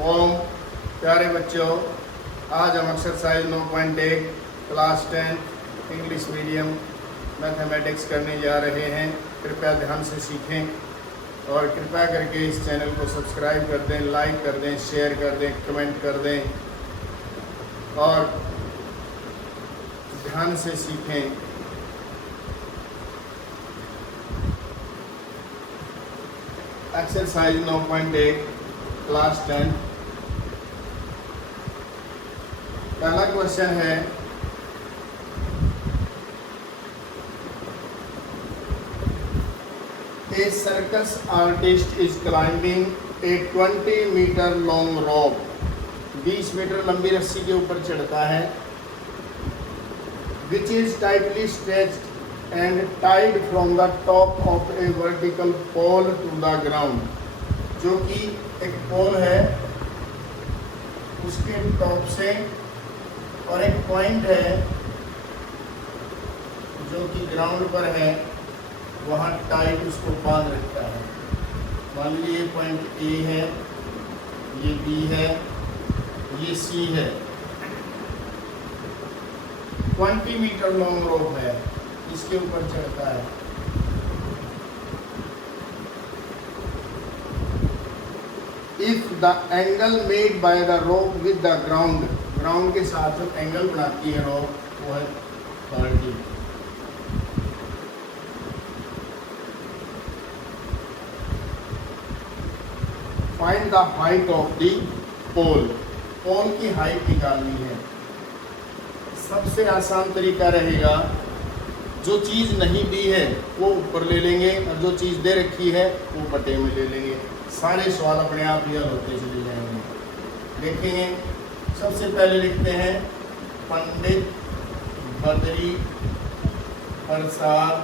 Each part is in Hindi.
ओम प्यारे बच्चों, आज हम exercise 9.1 class 10 English medium mathematics करने जा रहे हैं। कृपया ध्यान से सीखें और कृपया करके इस चैनल को सब्सक्राइब कर दें, लाइक कर दें, शेयर कर दें, कमेंट कर दें और ध्यान से सीखें। एक्सरसाइज 9.1 क्लास 10 पहला क्वेश्चन है, a circus artist is climbing a 20 metre long rope. 20 metre लंबी रस्सी के ऊपर चढ़ता है। Which is tightly stretched and tied from the top of a vertical pole to the ground. जो कि एक पोल है उसके टॉप से और एक पॉइंट है जो कि ग्राउंड पर है, वहाँ टाइट उसको बांध रखता है। मान लीजिए ये पॉइंट ए है, ये बी है, ये सी है। 20 मीटर लॉन्ग रोप है, इसके ऊपर चढ़ता है। If the angle made by the rope with the ground, ground के साथ जो एंगल बनाती है रोप वो है 30। Find the height of the pole. Pole की हाइट निकालनी है। सबसे आसान तरीका रहेगा, जो चीज़ नहीं दी है वो ऊपर ले लेंगे और जो चीज़ दे रखी है वो बटे में ले लेंगे। सारे सवाल अपने आप ही हल होते चले जाएंगे। देखेंगे, सबसे पहले लिखते हैं पंडित बद्री प्रसाद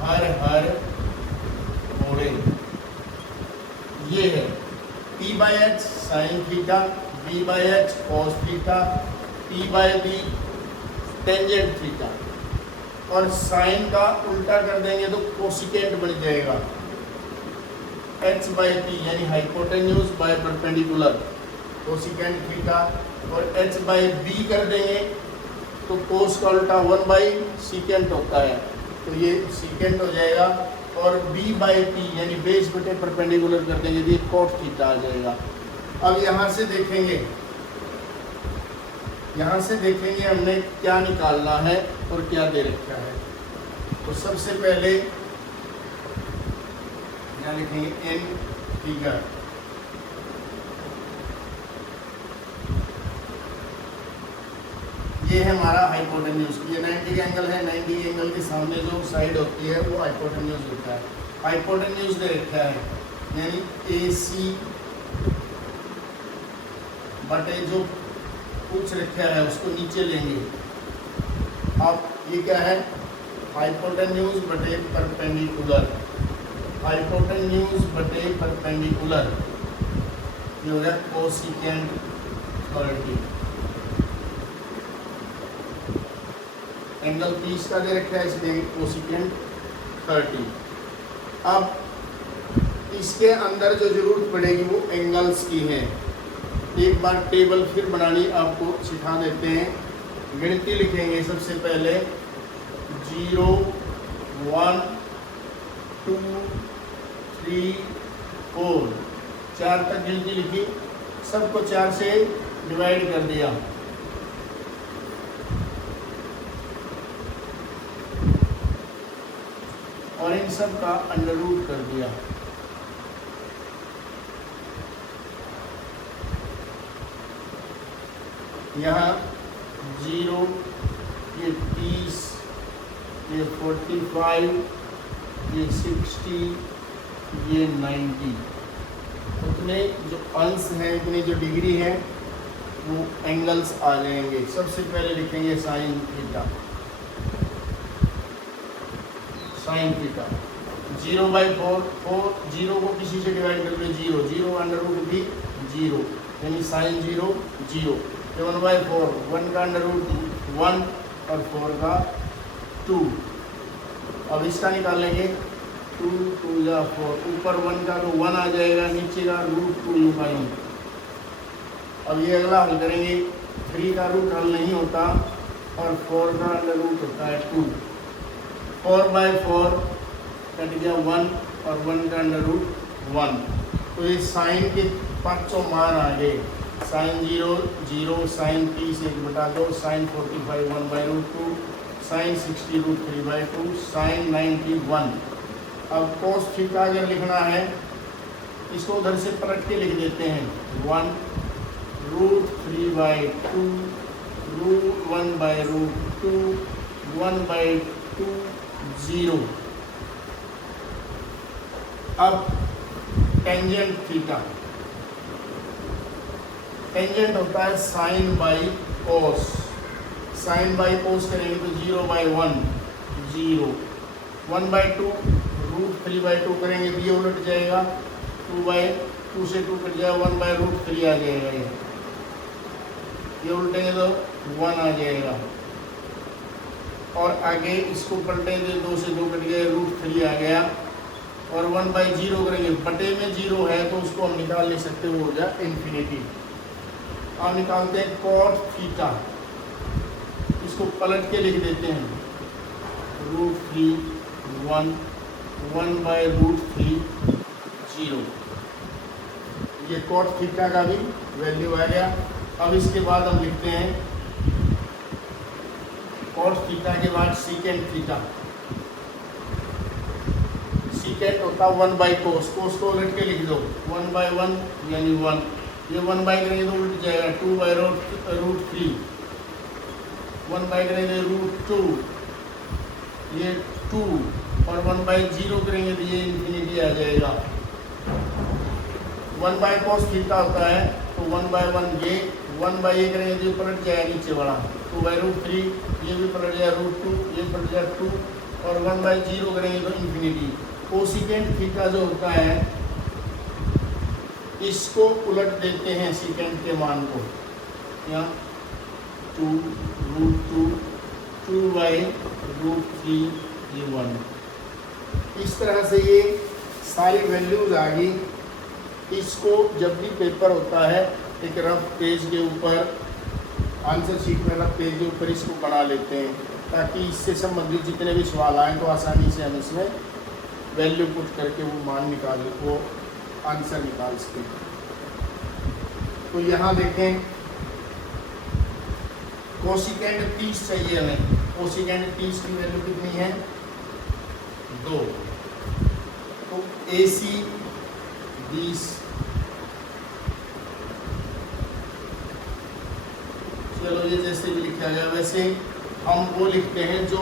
हर हर घोड़े। ये है P by h sine theta, B by h cos theta, T by b tangent theta. और साइन का उल्टा कर देंगे तो कोसिकेंट बन जाएगा। H बाई P यानी hypotenuse by perpendicular, cosecant theta. और H बाई B कर देंगे तो कोस का उल्टा 1 बाई सीकेंट होता है, तो ये सीकेंट हो जाएगा। और B बाई P यानी बेस बटे परपेंडिकुलर कर देंगे तो ये कोट थीटा आ जाएगा। अब यहाँ से देखेंगे, हमने क्या निकालना है और क्या दे रखा है। तो सबसे पहले यहाँ लिखेंगे एन फिगर। ये है हमारा हाइपोटेन्यूज। ये 90 एंगल है, 90 एंगल के सामने जो साइड होती है वो हाइपोटेन्यूज होता है। हाइपोटेन्यूज दे रखा है यानी AC बटे जो पूछ रखा है उसको नीचे लेंगे। अब ये क्या है, हाइपोटेन्यूज बटे परपेंडिकुलर, हाइपोटेन्यूज बटे परपेंडिकुलर, ये हो गया कोसिकेंट 30। एंगल 30 का दे रखा है इसलिए कोसिकेंट 30। अब इसके अंदर जो जरूरत पड़ेगी वो एंगल्स की है। एक बार टेबल फिर बनानी आपको सिखा देते हैं। गिनती लिखेंगे सबसे पहले 0 1 2 3 4, 4 तक गिनती लिखी, सबको 4 से डिवाइड कर दिया। और इन सब का अंडर रूट कर दिया। यहाँ 0, ये 30, ये 45, ये 60, ये 90। उतने जो अंश हैं, इतनी जो डिग्री है वो एंगल्स आ जाएंगे। सबसे पहले लिखेंगे sine theta. Sine theta 0 by 4, 0 को किसी से डिवाइड कर दो 0, 0 अंडर रूट भी 0 यानी साइन 0 0। 1 बाई 4, 1 का अंडर रूट 1 और 4 का 2। अब इसका निकालेंगे 2 2 या 4, ऊपर 1 का तो 1 आ जाएगा, नीचे का √2 यूँ का यूँ अब ये अगला हल करेंगे। 3 का रूट हल नहीं होता और 4 का अंडर रूट होता है 2। 4/4 कट गया 1 और 1 का अंडर रूट 1। तो ये साइन के पाँचों मान आ गए। Sine 0 0, sine 30 1/2, sine 45 1/√2, sine 60 √3/2, sine 91। अब कोस थीटा अगर लिखना है इसको उधर से पलट के लिख देते हैं। 1 √3/2 1/√2 1/2 0। अब टेंजेंट थीटा, टेंजेंट होता है sine by cos. Sine by cos करेंगे तो 0/1 0, 1/2 √3/2 करेंगे तो ये उलट जाएगा, 2/2 से 2 कट जाएगा, 1/√3 आ जाएगा। ये उल्टेंगे तो 1 आ जाएगा और आगे इसको पलटेंगे 2 से 2 कट गया, √3 आ गया और 1/0 करेंगे, बटे में 0 है तो उसको हम निकाल नहीं सकते, वो हो जाए इन्फिनिटी। अब निकालते हैं कॉट थीटा, इसको पलट के लिख देते हैं √3 1 1/√3 0। ये कॉट थीटा का भी वैल्यू आ गया। अब इसके बाद हम लिखते हैं कॉट थीटा के बाद सीकेंट थीटा। सीकेंट होता 1/cos, कोस को उलट के लिख दो 1/1 यानी 1। ये 1/, करेंगे तो उलट जाएगा 2/√3, 1/, करेंगे √2, ये 2 और 1/0 करेंगे तो ये इन्फिनिटी आ जाएगा। 1/cos थीटा होता है तो 1/1 ये, 1/a करेंगे तो ये पलट जाएगा नीचे वाला, 2/√3 ये भी पलट जाएगा, √2 ये पलट जाएगा 2 और 1/0 करेंगे तो इन्फिनिटी। कोसिकेंट थीटा जो होता है इसको उलट देते हैं सीकेंट के मान को, यहाँ 2 √2 2/√3 ये 1। इस तरह से ये सारी वैल्यूज आ गई। इसको जब भी पेपर होता है एक रफ पेज के ऊपर, आंसर शीट में रफ पेज के ऊपर इसको बना लेते हैं ताकि इससे संबंधित जितने भी सवाल आए तो आसानी से हम इसमें वैल्यू पुट करके वो मान निकाल, वो आंसर निकाल सकें। तो यहाँ देखें कोसिकेंड 30 चाहिए हमें। कोसिकेंड 30 की वैल्यू कितनी है 2। तो AC 20, चलो ये जैसे भी लिखा गया वैसे हम वो लिखते हैं, जो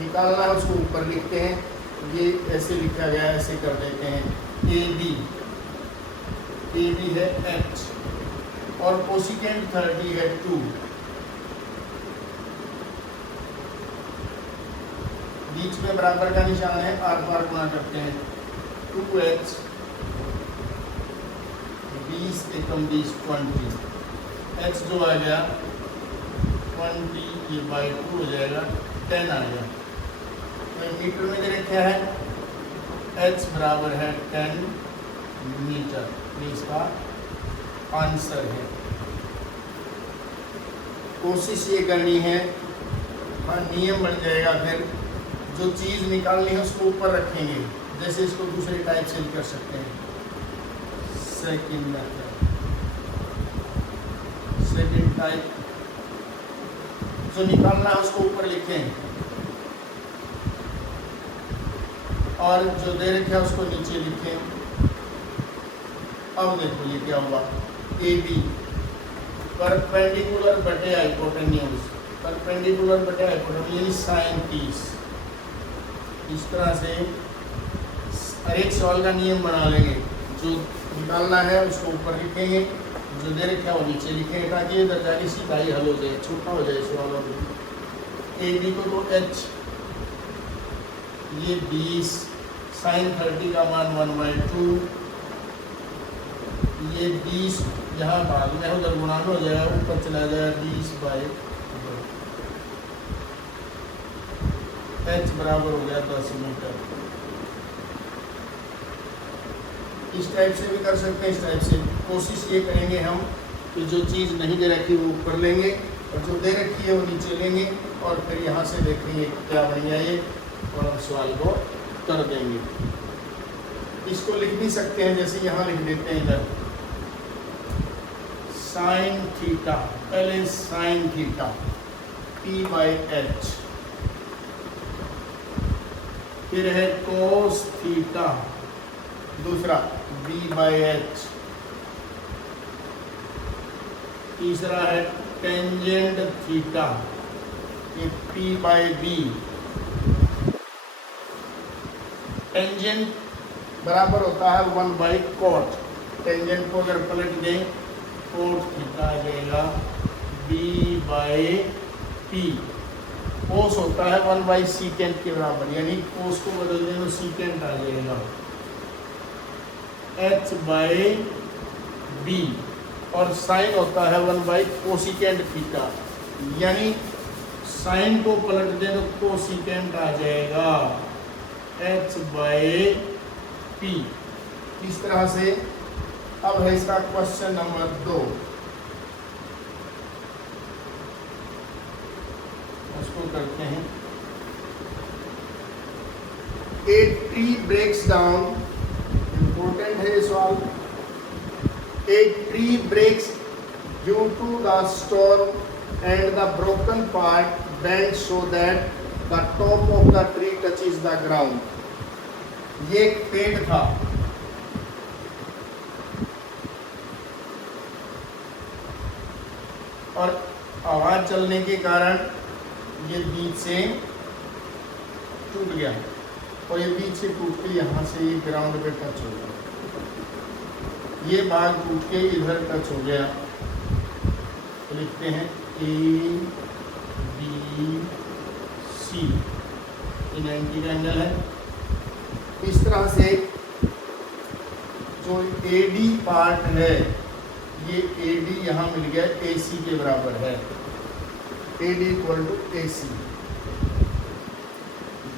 निकालना है उसको ऊपर लिखते हैं। ये ऐसे लिखा गया ऐसे कर देते हैं AB है H और कोसिकेंड 30 है 2। बीच में बराबर का निशान है, आर पार गुणा करते हैं 2H 20 एकम 20 20, H जो आ गया 20 ये /2 हो जाएगा 10 आ गया। तो मीटर में दे रखा है H बराबर है 10 मीटर, ये इसका आंसर है। कोशिश ये करनी है, हाँ नियम बन जाएगा। फिर जो चीज़ निकालनी है उसको ऊपर रखेंगे, जैसे इसको दूसरे टाइप से भी कर सकते हैं। सेकंड मेथड, सेकंड टाइप, जो निकालना है उसको ऊपर लिखें और जो दे रखे है उसको नीचे लिखें। अब देखो ये क्या हुआ, AB परपेंडिकुलर बटे हाइपोटेन्यूज, परपेंडिकुलर बटे हाइपोटेन्यूज साइन 30। इस तरह से हर एक सवाल का नियम बना लेंगे, जो निकालना है उसको ऊपर लिखेंगे, जो दे रखा है वो नीचे लिखेंगे ताकि ये दर्जानी सीधा ही हल हो जाए, छोटा हो जाए सवाल। और AB को तो H, ये 20, साइन 30 का मान 1/2, ये 20 यहाँ भाग में उधर गुणा हो जाएगा, ऊपर चला जाएगा 20/2, H बराबर हो गया 10 मीटर। इस टाइप से भी कर सकते हैं, इस टाइप से। कोशिश ये करेंगे हम तो जो चीज़ नहीं दे रखी वो ऊपर लेंगे और जो दे रखी है वो नीचे लेंगे और फिर यहाँ से देखेंगे क्या बढ़िया ये और हम सवाल को कर देंगे। इसको लिख भी सकते हैं, जैसे यहाँ लिख देते हैं इधर साइन थीटा, पहले साइन थीटा P/H, फिर है कोस थीटा दूसरा B/H, तीसरा है टेंजेंट थीटा ये P/B। टेंजेंट बराबर होता है 1/cot, टेंजेंट को अगर पलट दें कोट थीटा आ जाएगा B/P। कोस होता है 1/secant के बराबर, यानी कोस को बदल दें तो secant आ जाएगा H/B। और साइन होता है 1/cosecant थीटा, यानी साइन को पलट दें तो कोसिकेंट आ जाएगा H/P। इस तरह से अब है इसका क्वेश्चन नंबर 2, उसको करते हैं। A tree breaks down, important है ये सवाल। A tree breaks due to the storm and the broken part bends so that the top of the tree touches the ground. ये एक पेड़ था, और आवाज चलने के कारण ये बीच से टूट गया और ये बीच से टूट के यहाँ से ये ग्राउंड पे टच हो गया। ये भाग टूट के इधर टच हो गया, तो लिखते हैं A B C, ये 90 का एंगल है। इस तरह से जो AD पार्ट है ये AD यहाँ मिल गया AC के बराबर है, AD equal to AC।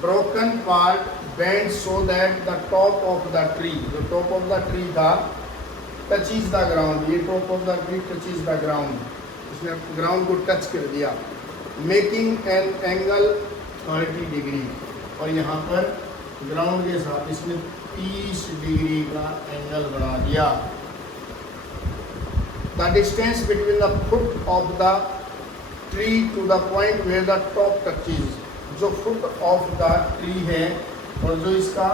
Broken part bend so that the top of the tree, जो टॉप ऑफ द ट्री था टचीज द ग्राउंड, ये top of the tree touches the ground, इसने ग्राउंड को टच कर दिया, मेकिंग एन एंगल 30 डिग्री, और यहाँ पर ग्राउंड के साथ इसने 30 डिग्री का एंगल बना दिया। The distance between the foot of the tree to the point where the top touches, जो फुट ऑफ द ट्री है और जो इसका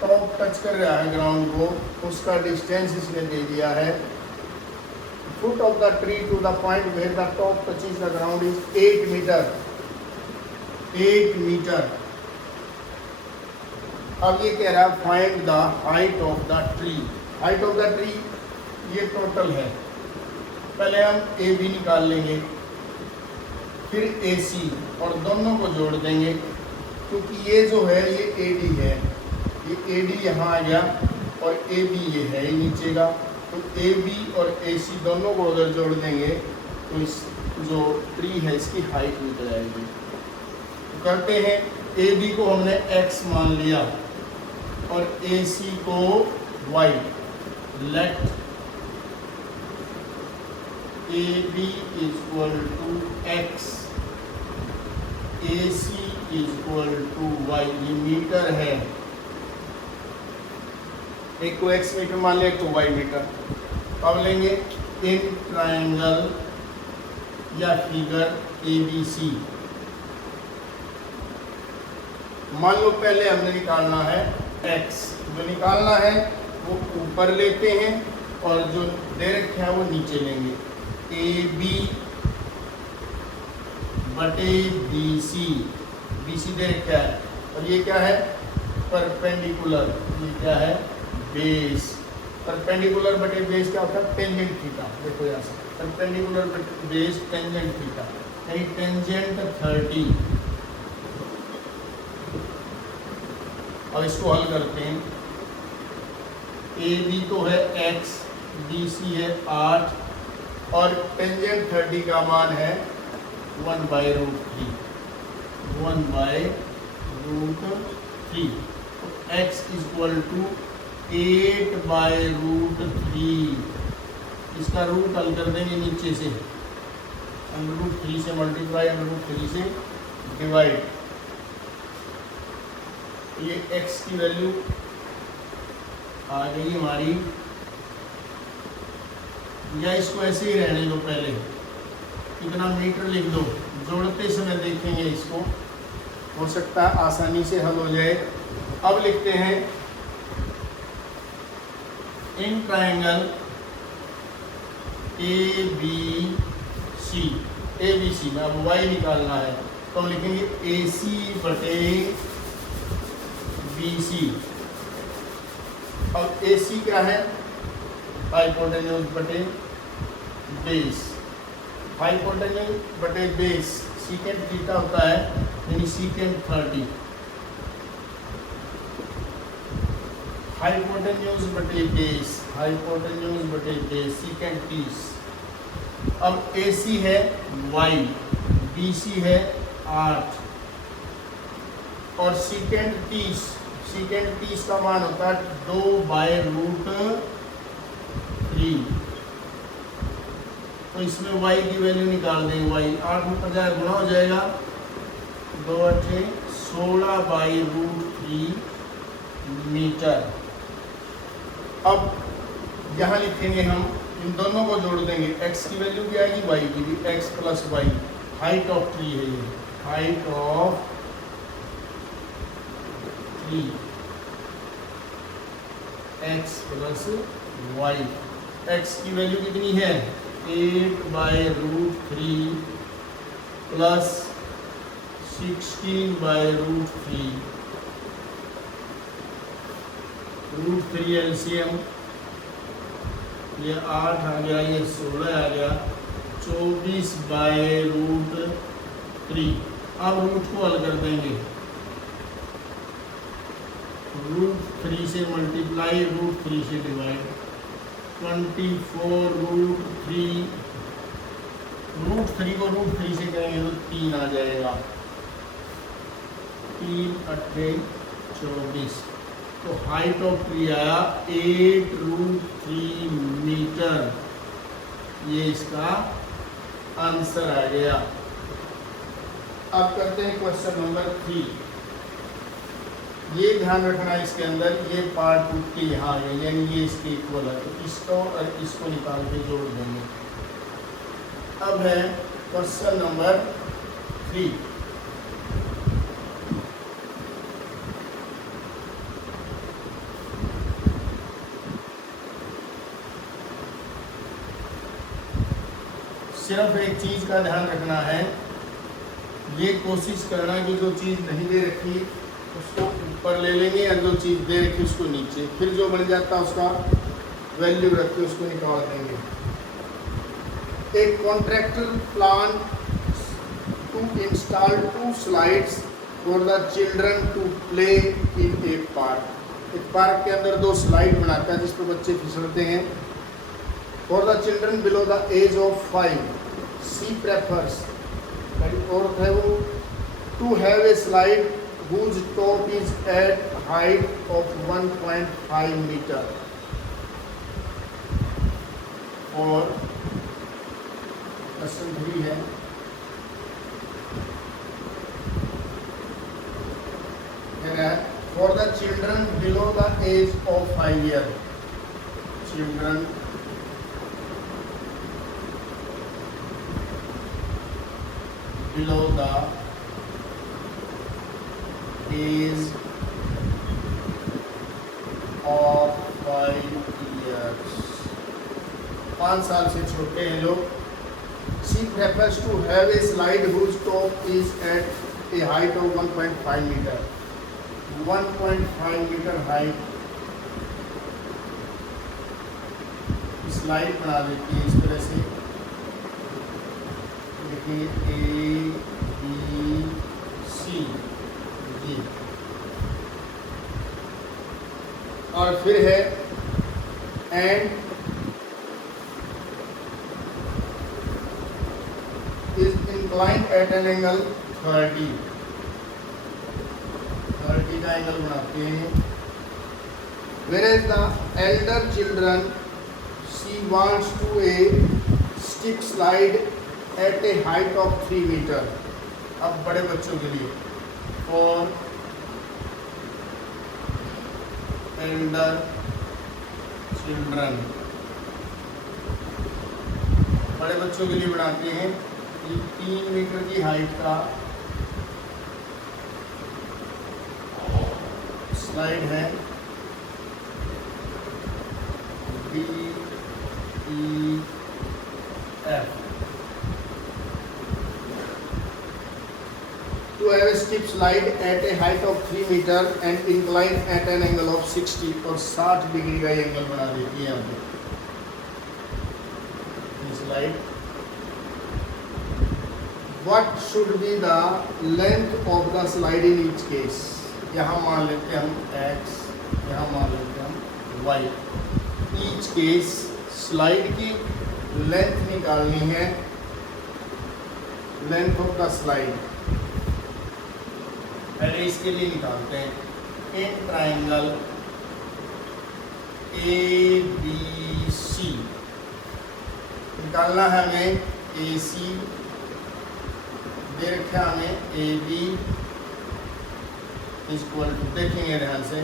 टॉप टच कर रहा है ग्राउंड को, उसका डिस्टेंस इसने दे दिया है। Foot of the tree to the point where the top touches the ground is 8 metre, 8 metre. अब ये कह रहा है find the height of the tree. Height of the tree ये टोटल है, पहले हम ए बी निकाल लेंगे, फिर ए सी, और दोनों को जोड़ देंगे, क्योंकि ये जो है ये ए डी है, ये ए डी यहाँ आ गया और ए बी ये है ये नीचे का, तो ए बी और ए सी दोनों को अगर जोड़ देंगे तो इस जो ट्री है इसकी हाइट निकल आएगी। तो करते हैं, ए बी को हमने x मान लिया और ए सी को y। Let a b equal to x, a c equal to y, ये मीटर है, एक को x मीटर मान लिया, एक को y मीटर। अब लेंगे इन ट्रायंगल या फिगर ABC। मान लो पहले हमने निकालना है x, जो निकालना है वो ऊपर लेते हैं और जो दे रखे है वो नीचे लेंगे। AB बटे BC, BC दे रखा है और ये क्या है परपेंडिकुलर, ये क्या है बेस। परपेंडिकुलर बटे बेस क्या होता है टेंजेंट थीटा। देखो यहाँ से परपेंडिकुलर बटे बेस टेंजेंट थीटा, यानी टेंजेंट 30। अब इसको हल करते हैं, ए बी तो है x, बी सी है 8 और टेंजेंट 30 का मान है 1/√3, 1/√3। तो x इक्वल टू 8/√3, इसका रूट हल कर देंगे नीचे से, √3 से मल्टीप्लाई, √3 से डिवाइड। ये x की वैल्यू आ गई हमारी, या इसको ऐसे ही रहने दो, पहले कितना मीटर लिख दो, जोड़ते समय देखेंगे इसको, हो सकता है आसानी से हल हो जाए। अब लिखते हैं इन ट्रायंगल ABC में अब y निकालना है, तो हम लिखेंगे AC बटे BC। अब AC क्या है, हाइपोटेन्यूज बटे बेस, हाइपोटेन्यूज बटे बेस सीकेंट थीटा होता है, यानी सीकेंट 30, हाइपोटेन्यूज बटे बेस, हाइपोटेन्यूज बटे बेस सीकेंट 30। अब AC है y, BC है 8 और सीकेंट 30, सीकेंट 30 का मान होता है 2/√3। तो इसमें y की वैल्यू निकाल देंगे, y 8 में 50 गुना हो जाएगा, 2 8 16/√3 मीटर। अब यहाँ लिखेंगे हम, इन दोनों को जोड़ देंगे, x की वैल्यू भी आएगी, y की भी, x + y, height of tree है ये, height of tree, x + y। x की वैल्यू कितनी है, 8/√3 प्लस 16/√3, √3 एलसीएम, ये 8 आ गया, ये 16 आ गया, 24/√3। अब रूट को हल कर देंगे, √3 से मल्टीप्लाई, √3 से डिवाइड, 24√3, √3 को √3 से करेंगे तो 3 आ जाएगा, 3 8 24। तो हाइट ऑफ ट्री आया 8√3 मीटर, ये इसका आंसर आ गया। अब करते हैं क्वेश्चन नंबर 3। ये ध्यान रखना इसके अंदर, ये पार्ट टूट के यहाँ आ गया, यानी ये इसके इक्वल है, तो इसको और इसको निकाल के जोड़ देंगे। अब है क्वेश्चन नंबर 3। सिर्फ एक चीज़ का ध्यान रखना है, ये कोशिश करना कि जो चीज़ नहीं दे रखी उसको ऊपर ले लेंगे, या जो चीज़ दे रखी उसको नीचे, फिर जो बन जाता है उसका वैल्यू रख के उसको निकाल देंगे। एक contractor plan to install 2 slides for the children to play in a park. एक पार्क के अंदर 2 स्लाइड बनाता है जिस पर बच्चे फिसलते हैं। For the children below the age of 5 she prefers, और है वो, to have a slide whose top is at height of 1.5 meter, और क्वेश्चन 3 है, for the children below the age of 5 years, children below the age of 5 years, 5 साल से छोटे हैं लोग। She prefers to have a slide whose top is at a height of 1.5 meter, 1.5 meter height slide बना देती है इस तरह से, देखिए A B C D, और फिर है and is inclined at an angle 30 का एंगल बनाते हैं। Whereas the elder children, she wants to a stick slide at a height of 3 metre. अब बड़े बच्चों के लिए for elder children, बड़े बच्चों के लिए बनाते हैं। ये 3 मीटर की हाइट का स्लाइड है। DEF to have a steep slide at a height of 3 meter and incline at an angle of 60 और 60 डिग्री का एंगल बना देती है यहाँ पे slide. What should be the length of the slide in each case? यहाँ मान लेते हैं हम x, यहाँ मान लेते हैं हम y। Each case स्लाइड की लेंथ निकालनी है, लेंथ ऑफ द स्लाइड। पहले इसके लिए निकालते हैं इन ट्राइंगल ABC निकालना है हमें। AC दे रखा हमें AB इक्वल टू, देखेंगे ध्यान से,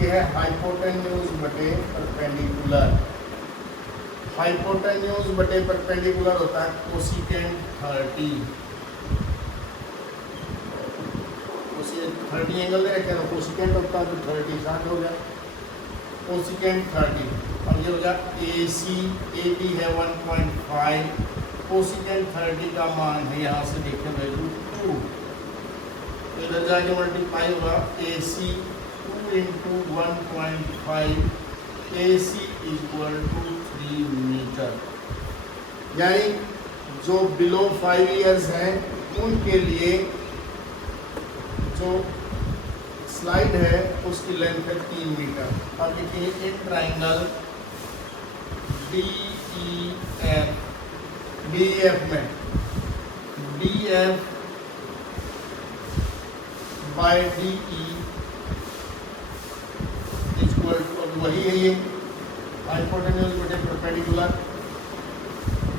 ये है हाइपोटेन्यूज बटे परपेंडिकुलर। हाइपोटेन्यूज बटे परपेंडिकुलर होता है कोसिकेंट 30। 30 एंगल दे रखे हैं, कोसिकेंट होता है तो 30 60 हो गया, कोसिकेंट 30। अब ये हो गया AC, AB है 1.5, कोसिकेंट 30 का मान है यहाँ से देखें वैल्यू 2, इधर जाके मल्टीप्लाई होगा AC 2 into 1.5, AC equal to 3 metre. यानी जो बिलो 5 इयर्स हैं उनके लिए जो स्लाइड है उसकी लेंथ है 3 मीटर। अब देखिए एक ट्राइंगल DEF में DF by DE equal to, अब वही है ये हाइपोटेन्यूज बटे परपेंडिकुलर।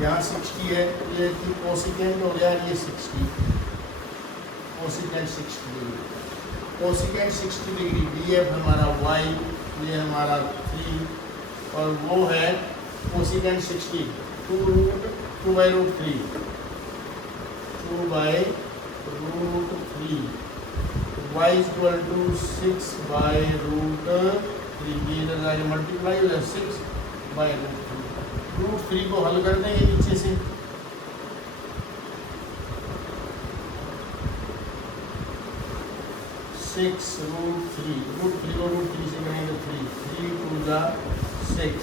यहाँ 60 है, ये कोसिकेंट हो गया, ये 60, cosecant 60 degree, cosecant 60 degree. DF हमारा y, ये हमारा 3 और वो है cosecant 60 2 by root 3 y equal to 6 by root 3। ये इधर जाके मल्टीप्लाई हो जाए 6 बाई रूट 3 को हल कर देंगे नीचे से। रूट थ्री को रूट 3 से करेंगे 3 टू जा 6,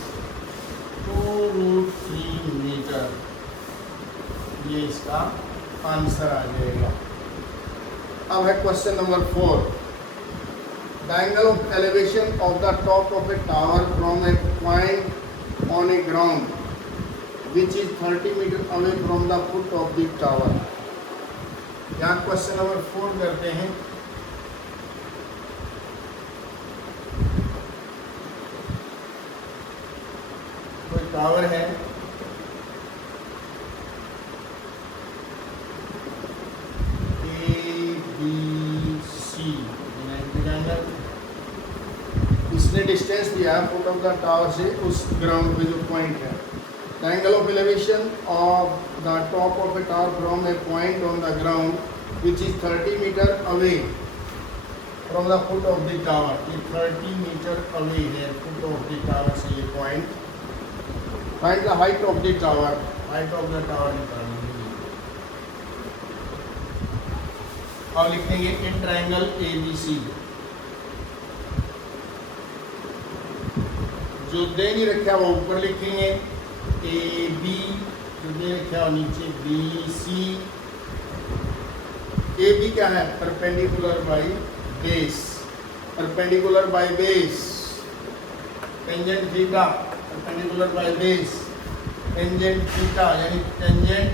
2√3 मीटर, ये इसका आंसर आ जाएगा। अब है question number 4। The angle of elevation of the top of a tower from a point on a ground which is 30 metre away from the foot of the tower. यहाँ क्वेश्चन नंबर 4 करते हैं। कोई टावर है, इसने डिस्टेंस दिया है फुट ऑफ द टावर से उस ग्राउंड पे जो पॉइंट है। The angle of elevation of the top of a tower from a point on the ground which is 30 metre away from the foot of the tower. ये 30 मीटर अवे है फुट ऑफ द टावर से ये point. Find the height of the tower, height of the tower निकालनी है। और लिखेंगे इन ट्राइंगल ABC। जो दे नहीं रखा वो ऊपर लिखेंगे AB, जो दे रखा वो नीचे BC। AB क्या है? Perpendicular by base, perpendicular by base, tangent theta, perpendicular by base, tangent theta यानी टेंजेंट,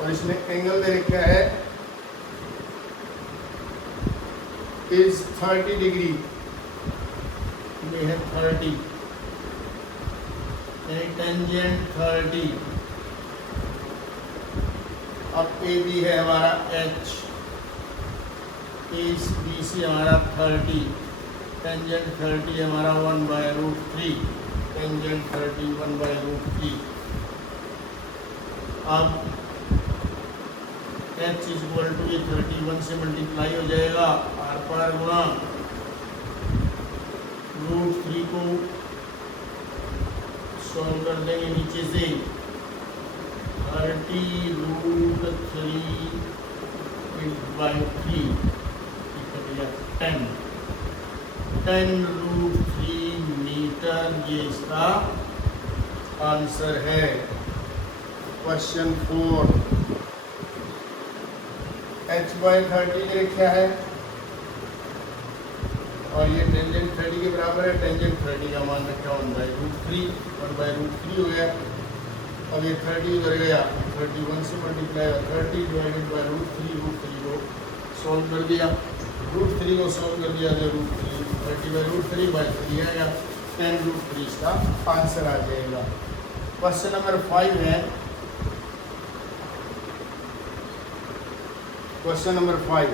और इसमें एंगल दे रखा है इज 30 डिग्री, ये है 30। टेंजेंट 30। अब ए बी है हमारा एच, इस बी सी हमारा 30, टेंजेंट 30 हमारा 1/√3, टेंजेंट 30 1/√3। अब h इक्वल टू ये 31 से मल्टीप्लाई हो जाएगा, आर पार गुणा √3 को सॉल्व कर देंगे नीचे से, 30√3/3 10√3 मीटर, ये इसका आंसर है। क्वेश्चन 4, h/30 लिखा है और ये टेंजेंट 30 के बराबर है। टेंजेंट 30 का मान रखा 1/√3, 1/√3 हो गया। अब ये 30 उधर गया, 31 से मल्टीप्लाई 30 डिवाइडेड बाय √3, √3 को सॉल्व कर दिया, √3 को सॉल्व कर दिया तो √3 30/√3/3 आएगा, 10√3 इसका आंसर आ जाएगा। क्वेश्चन नंबर 5 है, question number 5,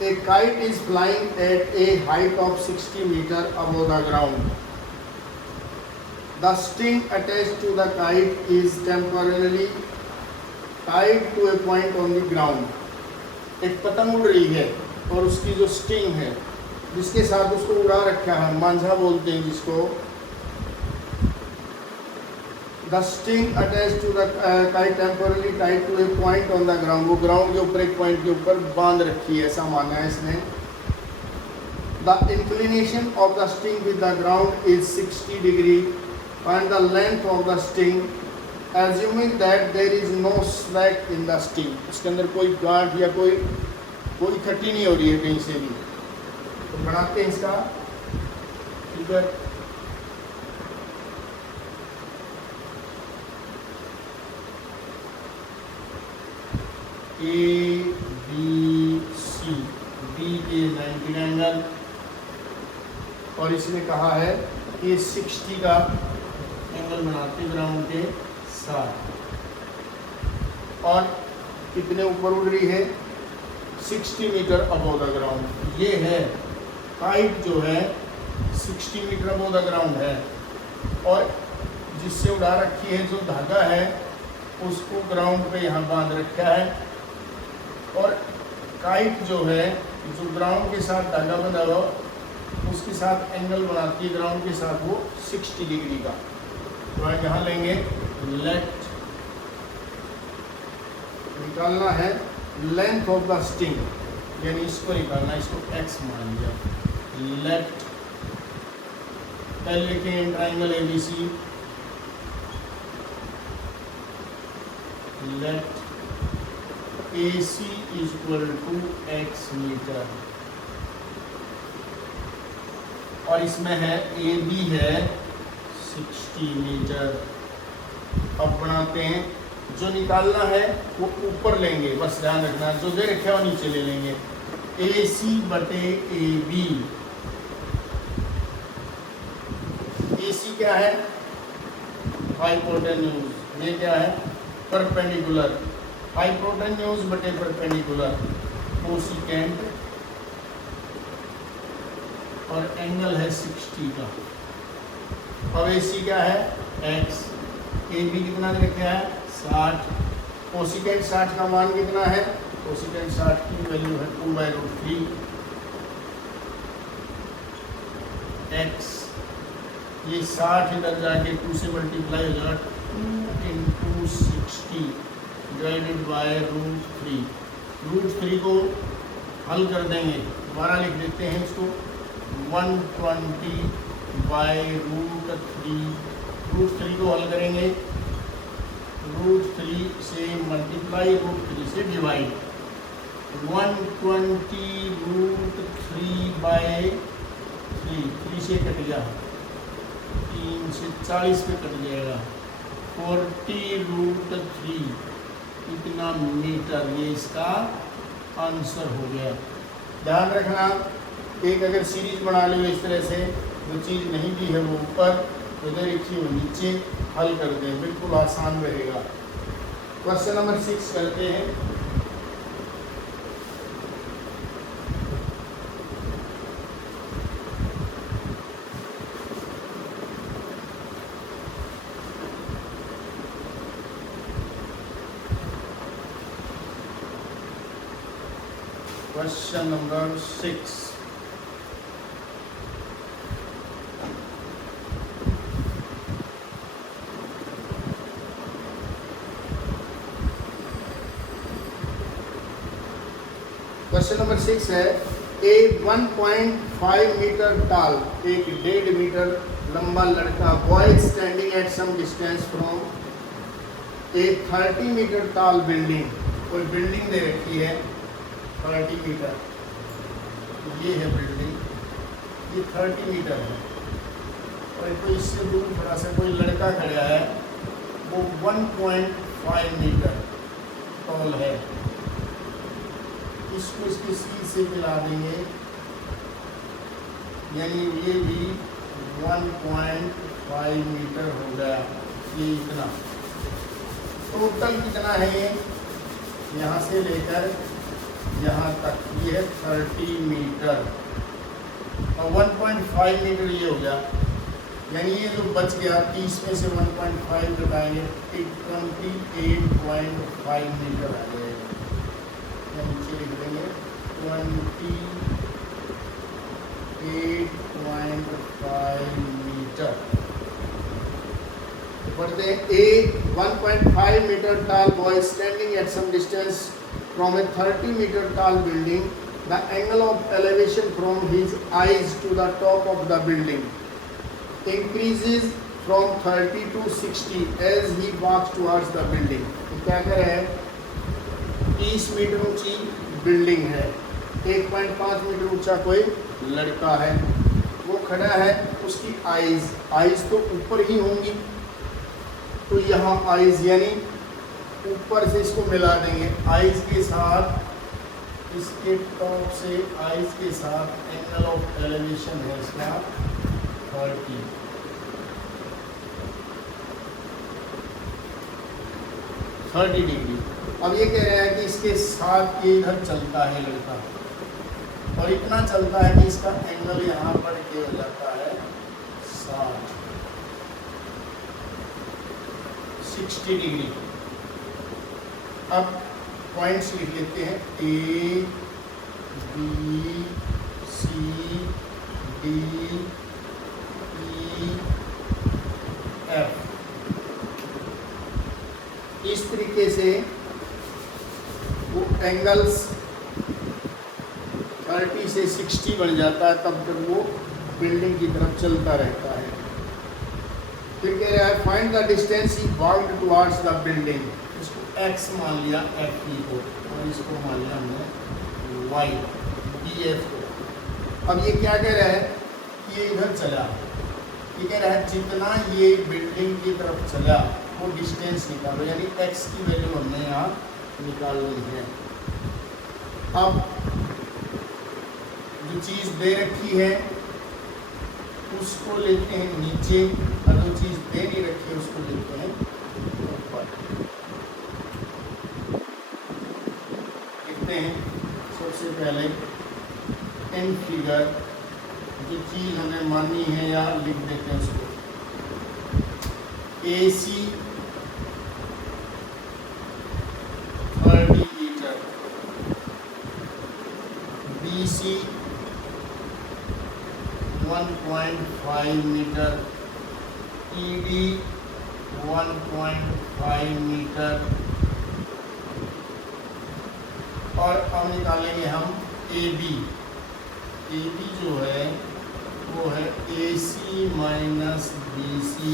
a kite is flying at a height of 60 meter above the ground. The string attached to the kite is temporarily tied to a point on the ground. एक पतंग उड़ रही है और उसकी जो स्टिंग है जिसके साथ उसको उड़ा रखा है, मांझा बोलते हैं जिसको, the string attached to the kite temporarily tied to a point on the ground. वो ग्राउंड के ऊपर एक पॉइंट के ऊपर बांध रखी है, ऐसा माना है इसने। The inclination of the string with the ground is 60 degree. Find the length of the string, assuming that there is no slack in the string. इसके अंदर कोई गांठ या कोई खट्टी नहीं हो रही है कहीं से भी। तो बनाते हैं इसका figure. A b c, b के 90 एंगल और इसने कहा है कि 60 का एंगल बनाते ग्राउंड के साथ, और कितने ऊपर उड़ रही है, 60 मीटर अबव द ग्राउंड। ये है हाइट जो है 60 मीटर अबव द ग्राउंड है, और जिससे उड़ा रखी है जो धागा है उसको ग्राउंड पे यहाँ बांध रखा है, और काइट जो है जो ग्राउंड के साथ धागा बंधा हुआ उसके साथ एंगल बनाती है ग्राउंड के साथ, वो 60 डिग्री का। तो आप यहाँ लेंगे लेट, निकालना है लेंथ ऑफ द स्टिंग, यानी इसको निकालना, इसको x मान लिया। लेट पहले लिखेंगे triangle ABC, let AC equal to x metre, और इसमें है AB है 60 मीटर। अब बनाते हैं, जो निकालना है वो ऊपर लेंगे, बस ध्यान रखना, जो दे रखे वो नीचे ले लेंगे। AC बटे AB, AC क्या है, हाइपोटेन्यूज, ये क्या है परपेंडिकुलर, हाइपोटेन्यूज बटे परपेंडिकुलर, कोसिकेंट, और एंगल है 60 का। अब AC क्या है x, AB कितना रखा है 60, कोसिकेंट 60 का मान कितना है, कोसिकेंट 60 की वैल्यू है 2/√3 x, ये 60 इधर जाके 2 से मल्टीप्लाई हो जाएगा, 2 × 60 डिवाइडेड बाय √3। √3 को हल कर देंगे, दोबारा लिख देते हैं इसको, 120/√3, √3 को हल करेंगे, √3 से मल्टीप्लाई, √3 से डिवाइड, 120√3/3, 3 से कट गया, 3 से 40 पे कट जाएगा, 40√3 इतना मीटर, ये इसका आंसर हो गया। ध्यान रखना, एक अगर सीरीज बना लो इस तरह से, जो चीज़ नहीं दी है वो ऊपर, इधर लिखी हुई नीचे हल कर दें, बिल्कुल आसान रहेगा। क्वेश्चन नंबर 6 करते हैं। Question number 6। क्वेश्चन नंबर 6 है, ए 1.5 मीटर टाल, एक 1.5 मीटर लंबा लड़का, boy standing at some distance from a 30 metre tall building, कोई बिल्डिंग दे रखी है 30 मीटर, ये है बिल्डिंग, ये 30 मीटर है, और कोई इससे दूर थोड़ा सा कोई लड़का खड़ा है, वो 1.5 मीटर टॉल है। इसको इसकी सीट से मिला देंगे, यानी ये भी 1.5 मीटर हो गया। ये इतना टोटल कितना है, ये यहाँ से लेकर यहाँ तक ये है 30 मीटर, और 1.5 मीटर ये हो गया, यानी ये जो बच गया 30 में से 1.5 घटाएंगे 28.5 मीटर आ जाएगा। नीचे लिख देंगे 28.5 मीटर। पढ़ते हैं, ए 1.5 metre tall boy standing at some distance from a 30 meter tall building. The angle of elevation from his eyes to the top of the building increases from 30 to 60 as he walks towards the building. तो क्या कर रहे हैं, 30 मीटर ऊंची बिल्डिंग है, 1.5 मीटर ऊंचा कोई लड़का है, वो खड़ा है, उसकी आइज तो ऊपर ही होंगी, तो यहाँ आइज यानी ऊपर से इसको मिला देंगे, आइज के साथ इसके टॉप से आइज के साथ एंगल ऑफ एलिवेशन है इसका 30 डिग्री। अब ये कह रहे हैं कि इसके साथ ये इधर चलता है लड़का, और इतना चलता है कि इसका एंगल यहाँ पर क्या हो जाता है 60 डिग्री। अब पॉइंट्स लिख लेते हैं, a b C d e f. इस तरीके से वो एंगल्स 30 से 60 बन जाता है, तब तक वो बिल्डिंग की तरफ चलता रहता है। फिर कह रहा है, find the distance he walked towards the building. इसको x मान लिया, एफ को, और इसको मान लिया हमने y, डी एफ को। अब ये क्या कह रहा है, ये इधर चला, ये कह रहा है जितना ये बिल्डिंग की तरफ चला वो डिस्टेंस निकालो, यानी x की वैल्यू हमने यहाँ निकालनी है। अब जो चीज़ दे रखी है उसको लेते हैं नीचे, और जो चीज़ दे नहीं रखी है उसको लेते हैं ऊपर। लिखते हैं सबसे पहले इन फिगर, जो चीज़ हमें माननी है या लिख देते हैं उसको, a c 30 metre, b c 1.5 metre, e d 1.5 metre, और अब निकालेंगे हम ए बी। ए बी जो है वो है A C minus B C,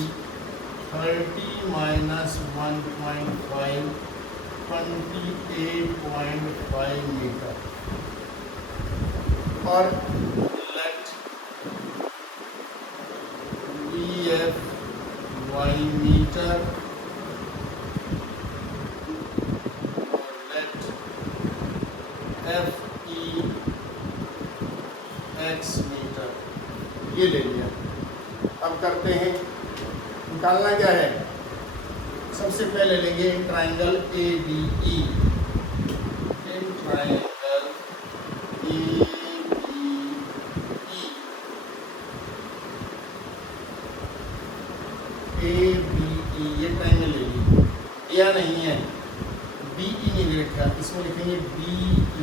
30 minus 1.5, 28.5 metre, और let D F y metre, और let F E x metre. ये ले लिया। अब करते हैं निकालना क्या है, सबसे पहले लेंगे triangle a d e, triangle a b e, ये ट्राइंगल ले ली, या नहीं है बी ई नहीं दे रखा, इसमें लिखेंगे b e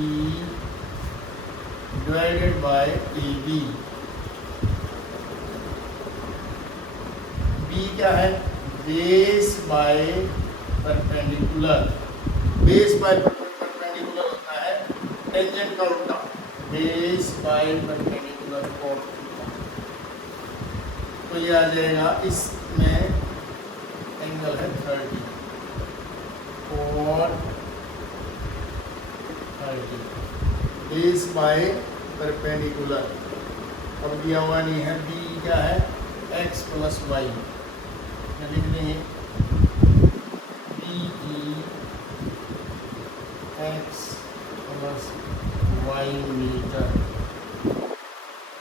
divided by a b. B क्या है, base by perpendicular, base by perpendicular होता है टेंजेंट का उल्टा, बेस बाय परपेंडिकुलर कोण, तो ये आ जाएगा, इसमें एंगल है 30 और 30 बेस बाय परपेंडिकुलर। अब दिया हुआ नहीं है, बी क्या है, x प्लस वाई, लिख देंगे b e x plus y metre,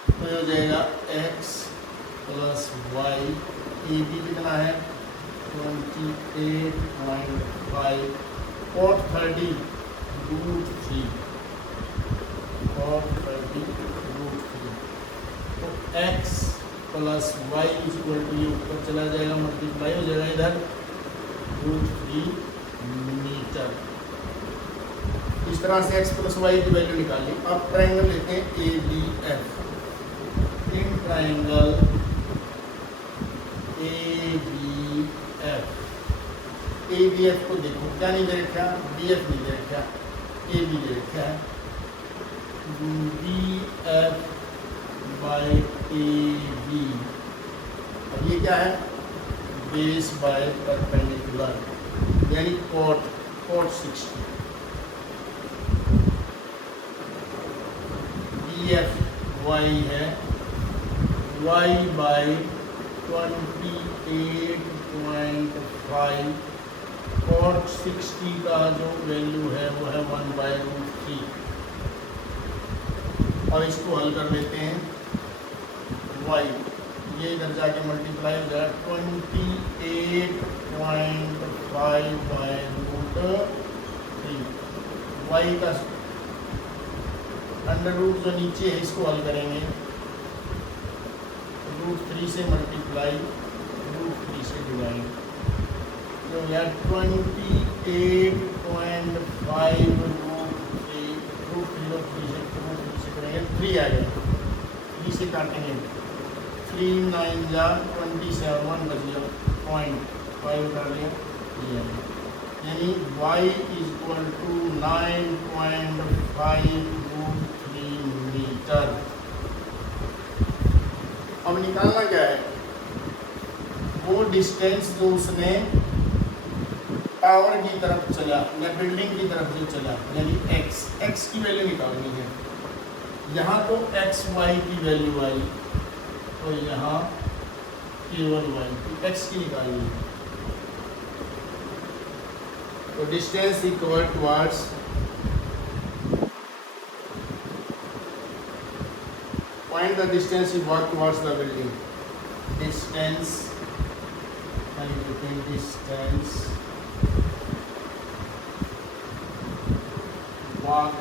तो हो जाएगा x plus y, a b कितना है 28.5 और 30 √3 और 30 √3, तो x plus y equal to, ये ऊपर चला जाएगा मल्टीप्लाई हो जाएगा इधर √3 मीटर। इस तरह से x प्लस वाई की वैल्यू निकाली। अब ट्राइंगल लेते हैं a b f, in triangle a b f को देखो, क्या नहीं दे रखा, बी एफ नहीं दे रखा, ए बी दे रखा है, b f by a b. अब ये क्या है, बेस बाय परपेंडिकुलर, यानी कॉट 60, बी एफ वाई है, वाई बाय 28.5 और 60 का जो वैल्यू है वो है 1/√3। और इसको हल कर देते हैं, y ये इधर जाके मल्टीप्लाई हो जाएगा 28.5/√3, y का अंडर रूट जो नीचे है इसको हल करेंगे, √3 से मल्टीप्लाई, √3 से डिवाइड, तो यार 28.5√3 से करेंगे 3 आ गया, 3 से काटेंगे, 3 9 जा 27, 1 बच 0.5 कर लिया, यानी y इक्वल टू 9.5√3 मीटर। अब निकालना क्या है, वो डिस्टेंस जो उसने टावर की तरफ चला या बिल्डिंग की तरफ जो चला, यानी x की वैल्यू निकालनी है। यहाँ तो x y की वैल्यू आई, तो यहाँ केवल y, x की निकालनी है, तो distance equal towards find the distance you walk towards the building. Distance, and between distance walk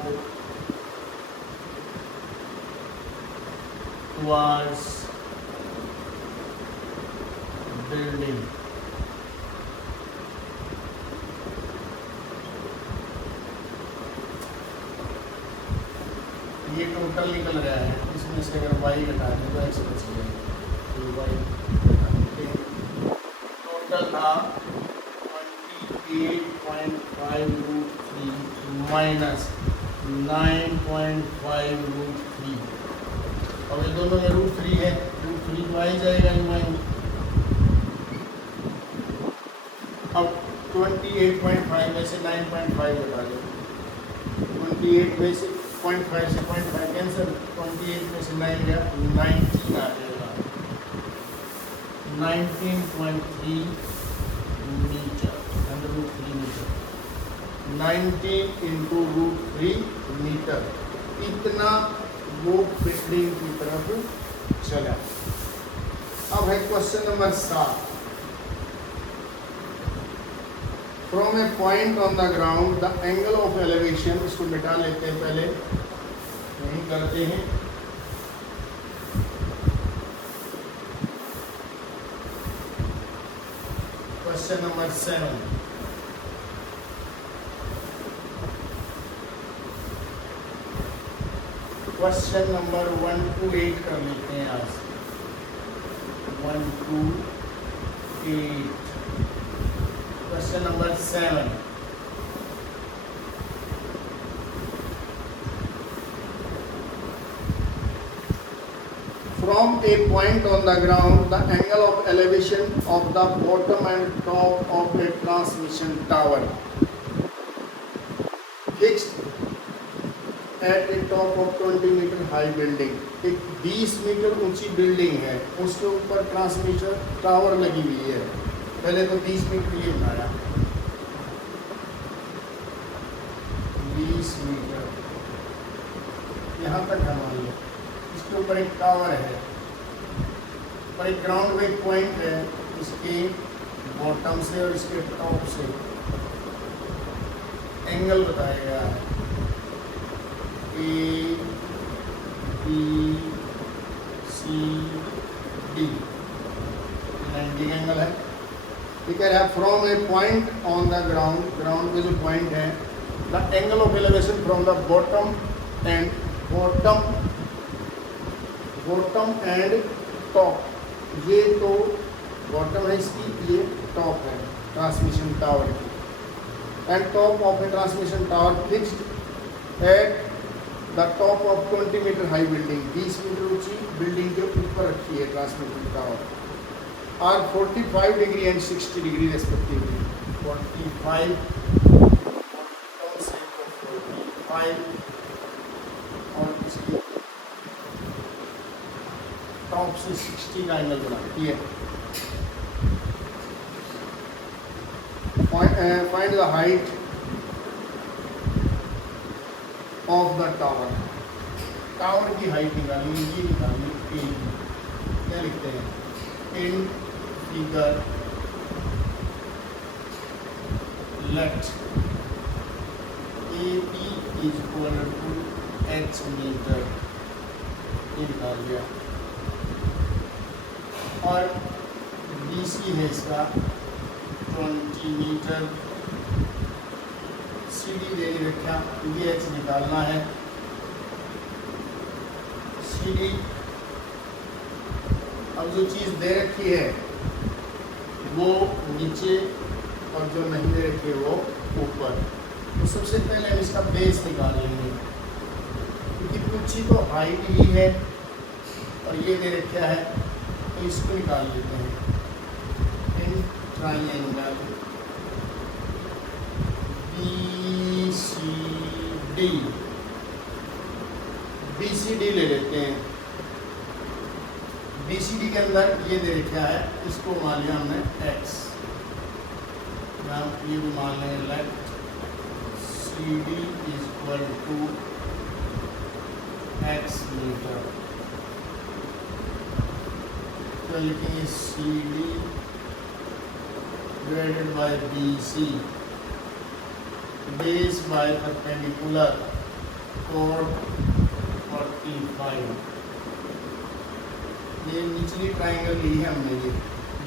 towards building. ये टोटल निकल रहा है, इसमें से अगर y घटा दें तो x बच जाएगा, तो y टोटल था 28.5√3 माइनस 9.5√3, और ये दोनों में √3 है, √3 तो आ ही जाएगा y। अब 28.5 में से 9.5 घटा दो, 28 में से 0.5 से 0.5 कैंसिल, 28 में से 9 गया, 19 आ जाएगा, 19.3 मीटर, √3 मीटर, 19 इंटू √3 मीटर, इतना वो बिल्डिंग की तरफ चला। अब है question number 7, from a point on the ground the angle of elevation, इसको मिटा लेते हैं पहले, नहीं करते हैं। Question number 7, question number 1 to 8 कर लेते हैं आज, 1 to 8। Question number 7, from a point on the ground the angle of elevation of the bottom and top of a transmission tower fixed at a top of 20 meter high building। एक 20 मीटर ऊंची बिल्डिंग है, उसके ऊपर ट्रांसमिशन टावर लगी हुई है। पहले तो 20 मीटर ये बनाया, 20 मीटर यहाँ तक है मान लो, इसके ऊपर एक टावर है और एक ग्राउंड में एक पॉइंट है, इसके बॉटम से और इसके टॉप से एंगल बताया गया है, a b C d, 90 angle है। ठीक है, from a point on the ground, ground पे जो पॉइंट है, the angle of elevation from the bottom and bottom and top, ये तो बॉटम है इसकी, ये टॉप है ट्रांसमिशन टावर की, and top of a transmission tower fixed at the top of 20 metre high building, 20 metre ऊंची बिल्डिंग के ऊपर रखी है transmission tower, are 45 degree and 60 degree respectively. 45 और इसकी टॉप से 60 का एंगल बनाती है। Find the height of the tower, tower की हाइट निकालनी, ये निकालनी, क्या लिखते हैं, in figure let AP is equal to h metre, ये निकाल दिया, और BC है इसका 20 मीटर, CD दे रखा, ये h निकालना है, CD अब जो चीज़ दे रखी है वो नीचे और जो नहीं दे रखी है वो ऊपर। तो सबसे पहले हम इसका बेस निकाल लेंगे, क्योंकि पूछी तो हाइट ही है और ये दे रखा है, तो इसको निकाल लेते हैं। इन ट्राइंगल BCD ले लेते हैं। BCD के अंदर ये दे रखा है, इसको मान लिया हमने x, ये भी मान लें let, CD is equal to x metre, तो लिखेंगे CD divided by BC, base by perpendicular कोण 45। ये निचली ट्राइंगल ली है हमने,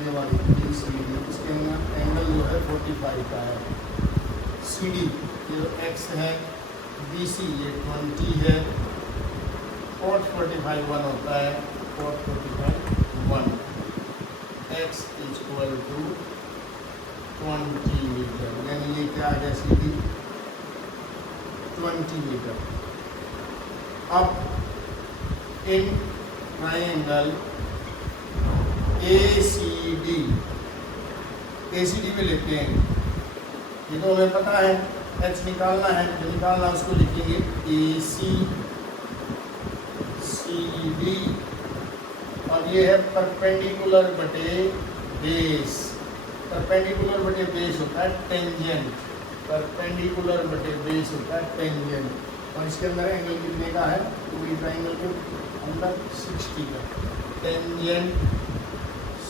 ये वाली BCD, इसके अंदर एंगल जो है 45 का है। CD ये x है, BC ये 20 है, cos 45 1 होता है, cos 45 1, x is equal to 20 metre, यानी ये क्या आ गया CD 20 मीटर। अब इन ट्राइंगल ACD में लेते हैं, ये तो हमें पता है h निकालना है, जो निकालना उसको लिखेंगे ACD, और ये है परपेंडिकुलर बटे बेस, परपेंडिकुलर बटे बेस होता है टेंजेंट, परपेंडिकुलर बटे बेस होता है टेंजेंट, और इसके अंदर एंगल कितने का है, पूरी ट्राइंगल के अंदर 60 का, टेंजेंट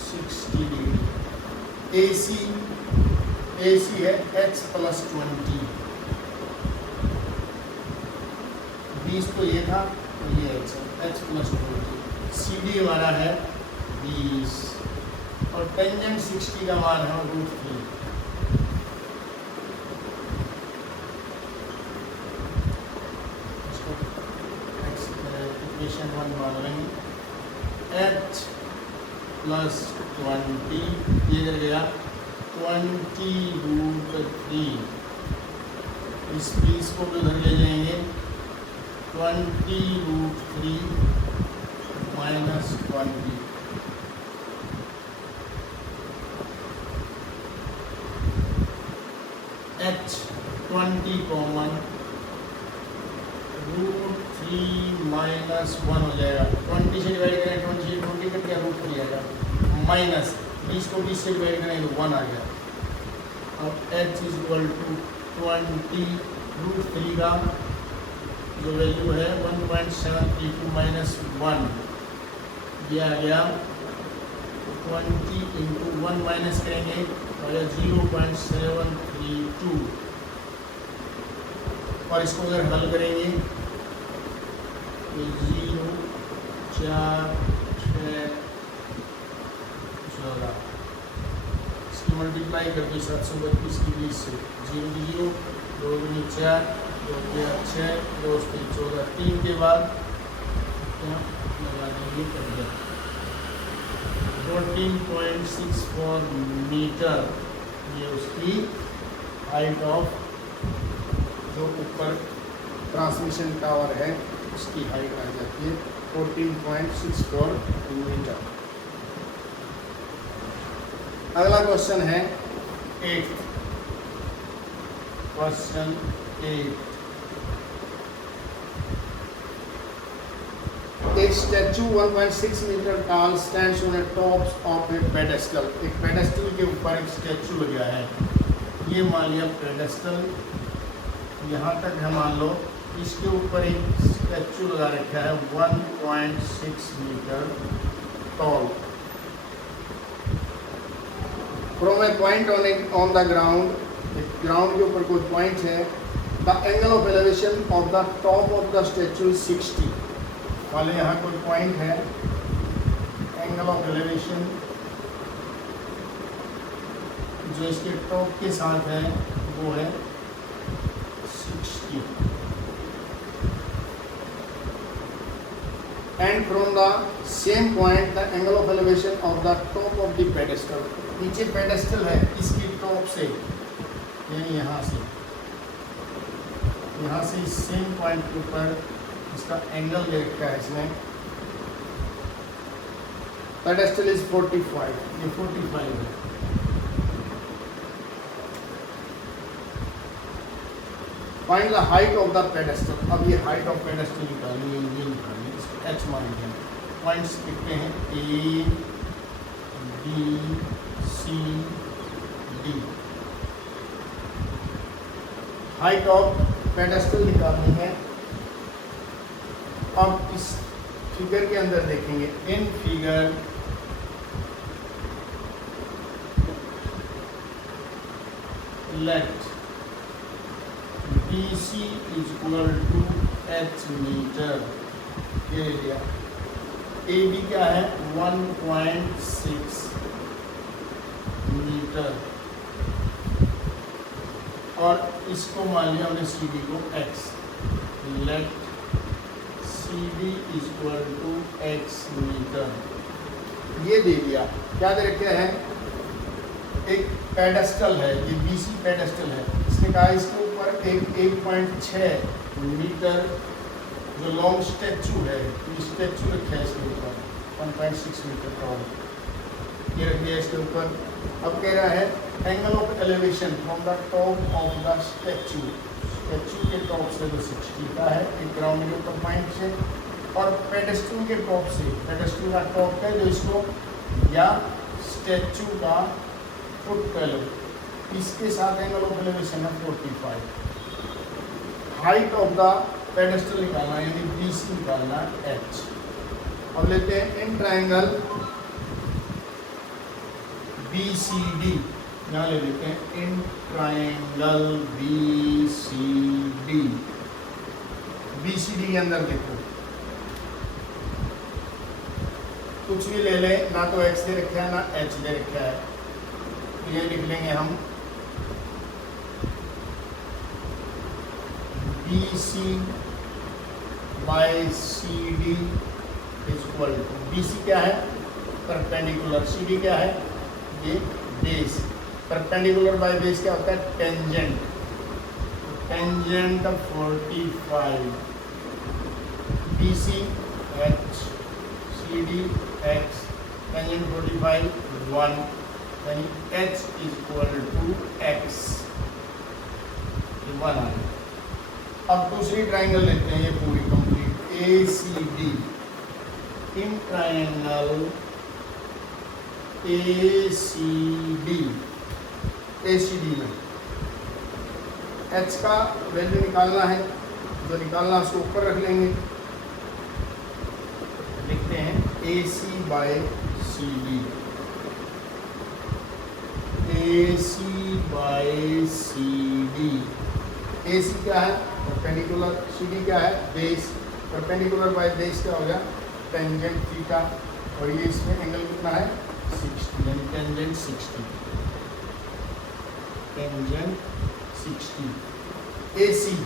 60 डिग्री। AC है h + 20, 20 तो ये था, तो ये h है, h + 20। CD हमारा है 20 और टेंजेंट 60 का मान है √3। इक्वेशन 1 मान लेंगे, h + 20 ये गया 20√3। इस 20 को भी उधर ले जाएंगे, 20√3 - 20। h 20 कॉमन, √3 - 1 हो जाएगा। 20 से डिवाइड करें, 20 से 20 कट गया, √3 आएगा, माइनस 20 को 20 से डिवाइड करें तो 1 आ गया। अब h = 20 √3 का जो वैल्यू है 1.732 - 1, ये आ गया 20 × 1 माइनस करेंगे और 0.732, और इसको अगर हल करेंगे तो 0, 4, 6, 14, इसकी मल्टीप्लाई कर दी 732 की 20 से, 0 की 0, 2 दूनी 4, 2 के 6, 2 से 14, 3 के बाद यहाँ लगा देंगे कर दिया 14.64 मीटर। ये उसकी हाइट ऑफ जो ऊपर ट्रांसमिशन टावर है उसकी हाइट आ जाती है 14.64 मीटर। अगला क्वेश्चन है 8th question 8। A statue 1.6 metre tall stands on the tops of a pedestal। एक पेडेस्टल के ऊपर एक स्टैचू लगा है। ये मान लिया पेडेस्टल, यहाँ तक है, मान लो इसके ऊपर एक स्टैचू लगा रखा है 1.6 metre tall. From a point on the ground, ground के ऊपर कोई पॉइंट है, the angle of elevation of the top of the statue is 60। वाले यहाँ कोई पॉइंट है, एंगल ऑफ एलिवेशन जो इसके टॉप के साथ है वो है 60। And from the same point the angle of elevation of the top of the pedestal. नीचे पेडेस्टल है, इसकी टॉप से यानी यहाँ से इस सेम पॉइंट के ऊपर इसका एंगल दे रखा है इसमें, पेडेस्टल इज 45, ये 45 है। Find the height of the pedestal. अब ये हाइट ऑफ पेडेस्टल निकालनी है, ये निकालनी है, इसको h मान लेंगे। पॉइंट्स लिखते हैं A, B, C, D। Height of pedestal निकालनी है। अब इस फिगर के अंदर देखेंगे, in figure let BC = h metre, ये लिया। AB क्या है 1.6 मीटर, और इसको मान लिया हमने CD को x। Let CD = x metre, ये दे दिया। क्या दे रखे हैं, एक पेडेस्टल है, ये BC पेडेस्टल है, इसने कहा इसके ऊपर एक 1.6 मीटर जो लॉन्ग स्टैचू है, ये स्टैचू रखा है इसके ऊपर 1.6 मीटर टॉल, ये रख दिया इसके ऊपर। अब कह रहा है angle of elevation from the top of the statue, statue के टॉप से जो 60 का है, एक ग्राउंड के ऊपर पॉइंट से, और पेडेस्टल के टॉप से, पेडेस्टल का टॉप है जो इसको, या स्टैचू का फुट पेलो, इसके साथ एंगल ऑफ एलिवेशन है 45। हाइट ऑफ द पेडेस्टल निकालना यानी BC निकालना h। अब लेते हैं इन ट्रायंगल BCD, यहाँ ले लेते हैं in triangle B C D. B C D के अंदर देखो कुछ भी ले लें, ना तो एक्स दे रखा है ना एच दे रखा है, तो ये लिख लेंगे हम B C by C D is equal to, B C क्या है परपेंडिकुलर, सी डी क्या है ये बेस। परपेंडिकुलर बाय बेस क्या होता है tangent, tangent 45 B C H C D X, tangent 45 1, यानी H is equal to X, ये 1 आ गया। अब दूसरी ट्राइंगल लेते हैं, ये पूरी complete A C D. In triangle A C D में एच का वैल्यू निकालना है, जो निकालना उसको ऊपर रख लेंगे। लिखते हैं ए सी बाय सी डी, ए सी बाय सी डी। ए सी क्या है परपेंडिकुलर, सी डी क्या है बेस। परपेंडिकुलर बाय बेस क्या हो गया टेंजेंट थीटा, और ये इसमें एंगल कितना है 60, यानी टेंजेंट 60, टेंजेंट 60। ए सी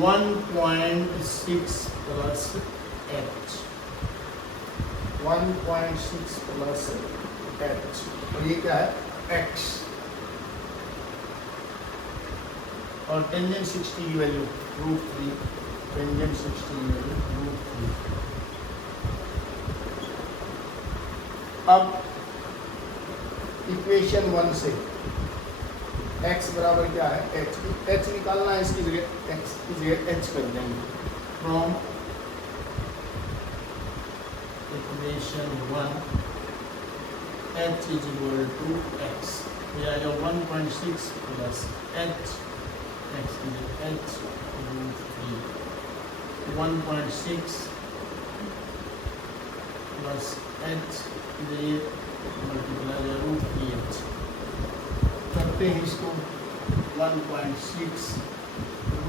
1.6 प्लस एच, 1.6 प्लस एच, और ये क्या है एक्स, और टेंजेंट 60 की वैल्यू √3, टेंजेंट 60 की वैल्यू √3। अब इक्वेशन 1 से x बराबर क्या है h निकालना है, इसकी जगह x की जगह h कर देंगे। From equation 1 h is equal to x, ये आ जाएगा 1.6 प्लस h, x की जगह h √3, 1.6 प्लस h ये मल्टीप्लाई √3h करते हैं इसको, 1.6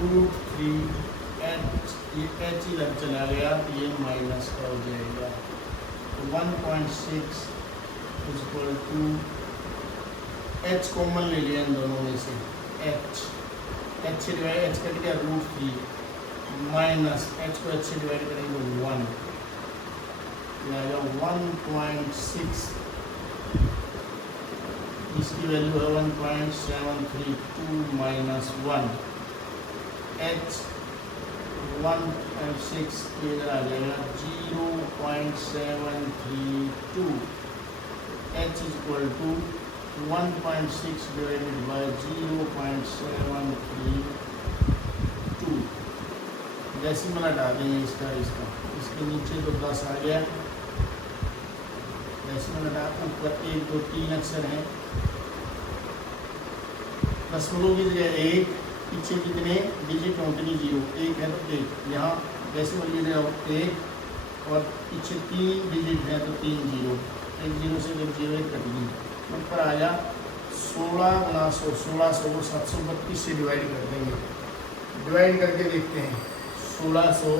√3h, ये h इधर चला गया तो ये माइनस का हो जाएगा, तो 1.6 is equal to h common ले लिया इन दोनों में से, h से डिवाइड h कट गया √3 माइनस h को h से डिवाइड करेंगे 1, आएगा 1.6, इसकी वैल्यू है 1.732 माइनस 1, h 1.6 इधर आ जाएगा 0.732, h is equal to 1.6 divided by 0.732, decimal हटा देंगे इसका, इसके नीचे तो 10 आ गया, डेसिमल हटा, ऊपर 1 2 3 अक्षर हैं, दशमलव की जगह 1, पीछे कितने डिजिट हों कितनी 0, 1 है तो 1, यहाँ डेसिमल की जगह 1 और पीछे 3 डिजिट है तो 3 0, 1 0 से जब 0 1 कट गई, ऊपर आया 16 गुना 100, 1600 को 732 से डिवाइड कर देंगे, डिवाइड करके देखते हैं 1600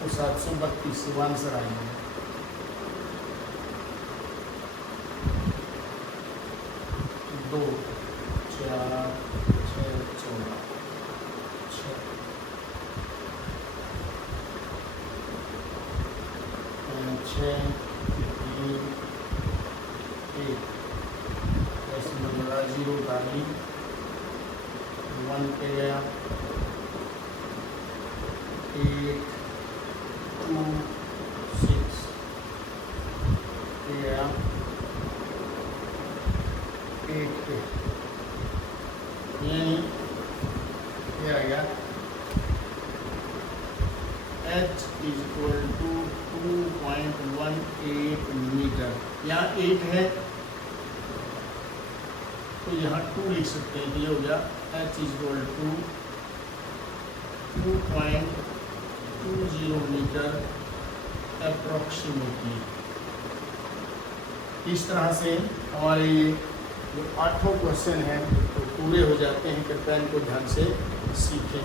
को 732 से आंसर आएंगे 2 4 6 14 6 0 डाली 1 पे गया 8 2 6 पे गया 8 पे, ये आ गया h is equal to 2.18 metre. यहाँ 8 है तो यहाँ 2 लिख सकते हैं, तो ये हो गया h is equal to 2.20 metre approximately. इस तरह से हमारे ये जो 8 क्वेश्चन हैं वो पूरे हो जाते हैं। कृपया इनको ध्यान से सीखें।